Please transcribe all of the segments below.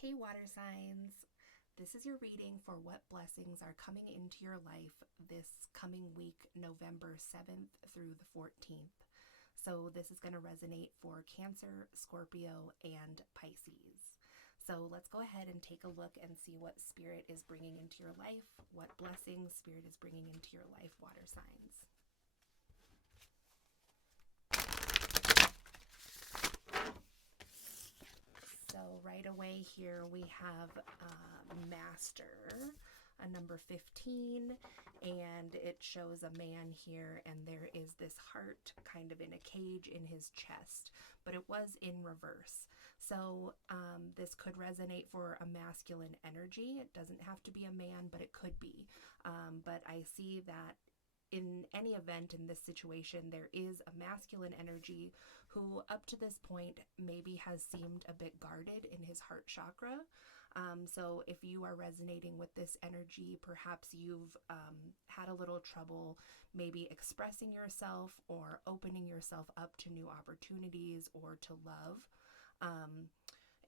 Hey, water signs. This is your reading for what blessings are coming into your life this coming week, November 7th through the 14th. So, this is going to resonate for Cancer, Scorpio, and Pisces. So, let's go ahead and take a look and see what Spirit is bringing into your life, what blessings Spirit is bringing into your life, water signs. So right away here we have Master, a number 15, and it shows a man here, and there is this heart kind of in a cage in his chest, but it was in reverse. So this could resonate for a masculine energy. It doesn't have to be a man, but it could be. But I see that in any event in this situation, there is a masculine energy who, up to this point, maybe has seemed a bit guarded in his heart chakra. So if you are resonating with this energy, perhaps you've had a little trouble maybe expressing yourself or opening yourself up to new opportunities or to love.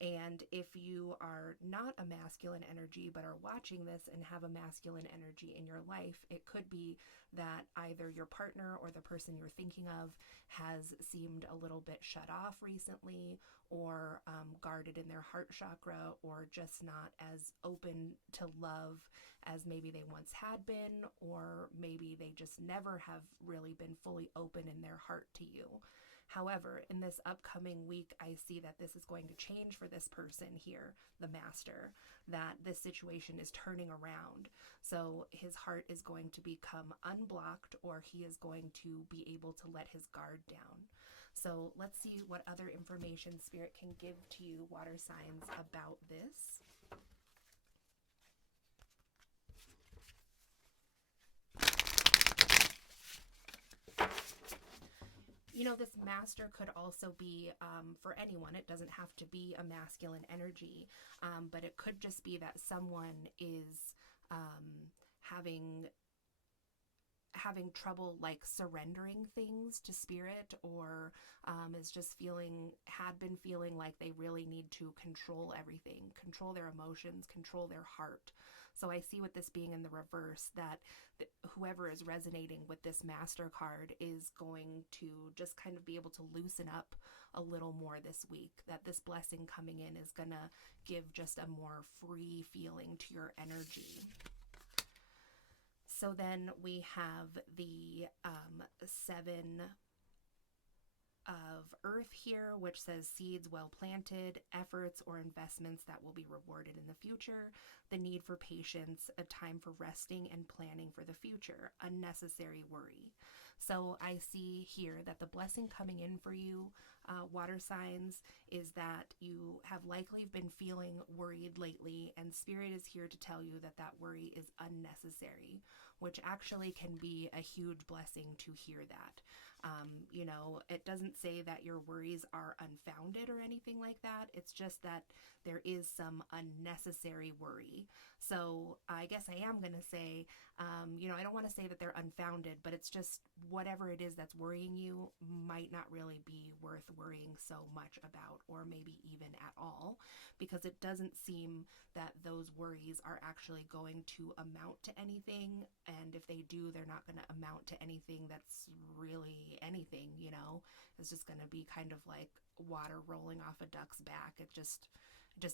And if you are not a masculine energy but are watching this and have a masculine energy in your life, it could be that either your partner or the person you're thinking of has seemed a little bit shut off recently, or guarded in their heart chakra, or just not as open to love as maybe they once had been, or maybe they just never have really been fully open in their heart to you. However, in this upcoming week, I see that this is going to change for this person here, the Master, that this situation is turning around. So his heart is going to become unblocked, or he is going to be able to let his guard down. So let's see what other information Spirit can give to you, water signs, about this. This Master could also be for anyone. It doesn't have to be a masculine energy, but it could just be that someone is having trouble like surrendering things to Spirit, or is just had been feeling like they really need to control everything, control their emotions, control their heart. So I see with this being in the reverse that whoever is resonating with this Master card is going to just kind of be able to loosen up a little more this week, that this blessing coming in is going to give just a more free feeling to your energy. So then we have the 7 of Earth here, which says seeds well planted, efforts or investments that will be rewarded in the future, the need for patience, a time for resting and planning for the future, unnecessary worry. So I see here that the blessing coming in for you, water signs, is that you have likely been feeling worried lately, and Spirit is here to tell you that that worry is unnecessary, which actually can be a huge blessing to hear that. It doesn't say that your worries are unfounded or anything like that. It's just that there is some unnecessary worry. So I guess I am going to say, I don't want to say that they're unfounded, but it's just whatever it is that's worrying you might not really be worth worrying so much about, or maybe even at all, because it doesn't seem that those worries are actually going to amount to anything. And if they do, they're not going to amount to anything that's really anything, It's just going to be kind of like water rolling off a duck's back. It just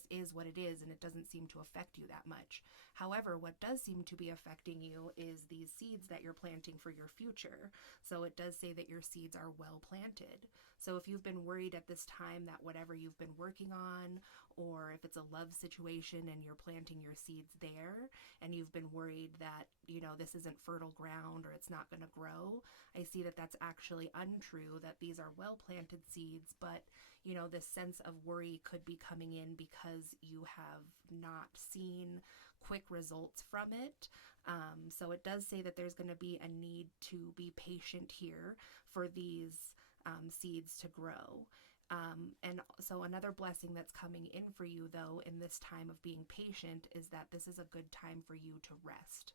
is what it is, and it doesn't seem to affect you that much. However, what does seem to be affecting you is these seeds that you're planting for your future. So it does say that your seeds are well planted. So if you've been worried at this time that whatever you've been working on, or if it's a love situation and you're planting your seeds there, and you've been worried that, this isn't fertile ground or it's not going to grow, I see that that's actually untrue, that these are well planted seeds, but this sense of worry could be coming in because you have not seen quick results from it. So it does say that there's going to be a need to be patient here for these seeds to grow. And so another blessing that's coming in for you, though, in this time of being patient, is that this is a good time for you to rest.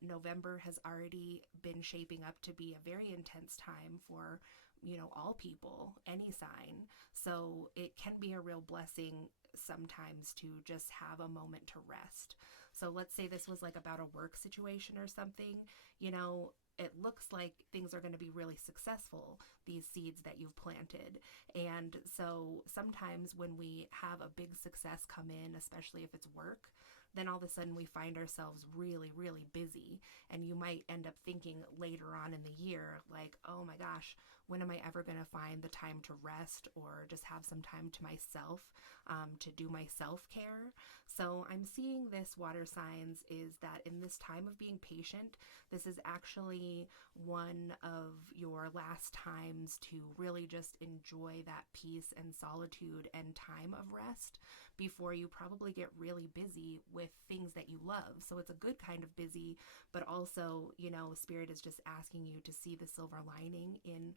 November has already been shaping up to be a very intense time for all people, any sign. So it can be a real blessing sometimes to just have a moment to rest. So let's say this was like about a work situation or something, it looks like things are going to be really successful, these seeds that you've planted. And so sometimes when we have a big success come in, especially if it's work, then all of a sudden we find ourselves really, really busy. And you might end up thinking later on in the year, like, oh my gosh, when am I ever going to find the time to rest or just have some time to myself, to do my self-care? So I'm seeing this, water signs, is that in this time of being patient, this is actually one of your last times to really just enjoy that peace and solitude and time of rest before you probably get really busy with things that you love. So it's a good kind of busy, but also, Spirit is just asking you to see the silver lining in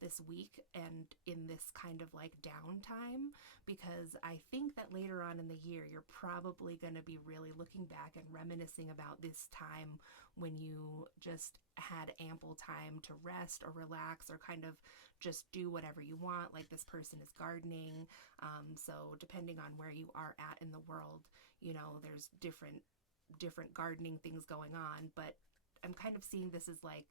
this week and in this kind of like downtime, because I think that later on in the year, you're probably going to be really looking back and reminiscing about this time when you just had ample time to rest or relax or kind of just do whatever you want. Like this person is gardening. So depending on where you are at in the world, there's different gardening things going on, but I'm kind of seeing this as like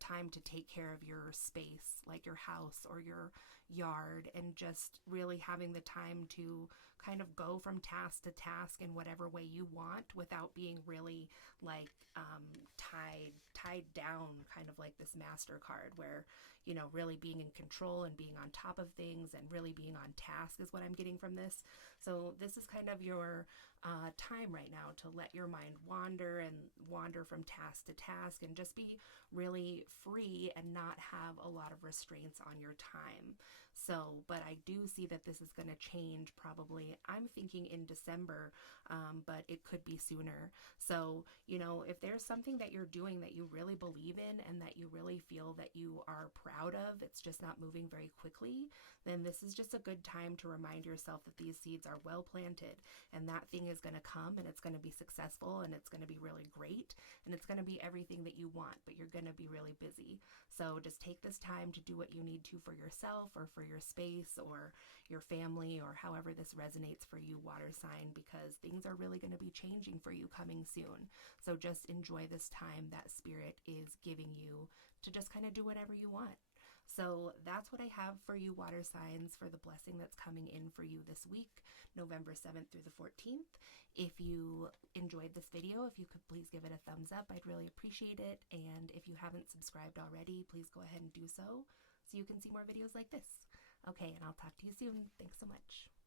time to take care of your space, like your house or your yard, and just really having the time to kind of go from task to task in whatever way you want without being really like tied down, kind of like this MasterCard where, really being in control and being on top of things and really being on task is what I'm getting from this. So this is kind of your time right now to let your mind wander from task to task and just be really free and not have a lot of restraints on your time. So, but I do see that this is going to change probably, I'm thinking in December, but it could be sooner. So, if there's something that you're doing that you really believe in and that you really feel that you are proud of, it's just not moving very quickly, then this is just a good time to remind yourself that these seeds are well planted and that thing is going to come and it's going to be successful and it's going to be really great and it's going to be everything that you want, but you're going to be really busy. So just take this time to do what you need to for yourself or for your space or your family or however this resonates for you, water sign, because things are really going to be changing for you coming soon. So just enjoy this time that Spirit is giving you to just kind of do whatever you want. So that's what I have for you, water signs, for the blessing that's coming in for you this week, November 7th through the 14th. If you enjoyed this video, if you could please give it a thumbs up, I'd really appreciate it. And if you haven't subscribed already, please go ahead and do so you can see more videos like this. Okay, and I'll talk to you soon. Thanks so much.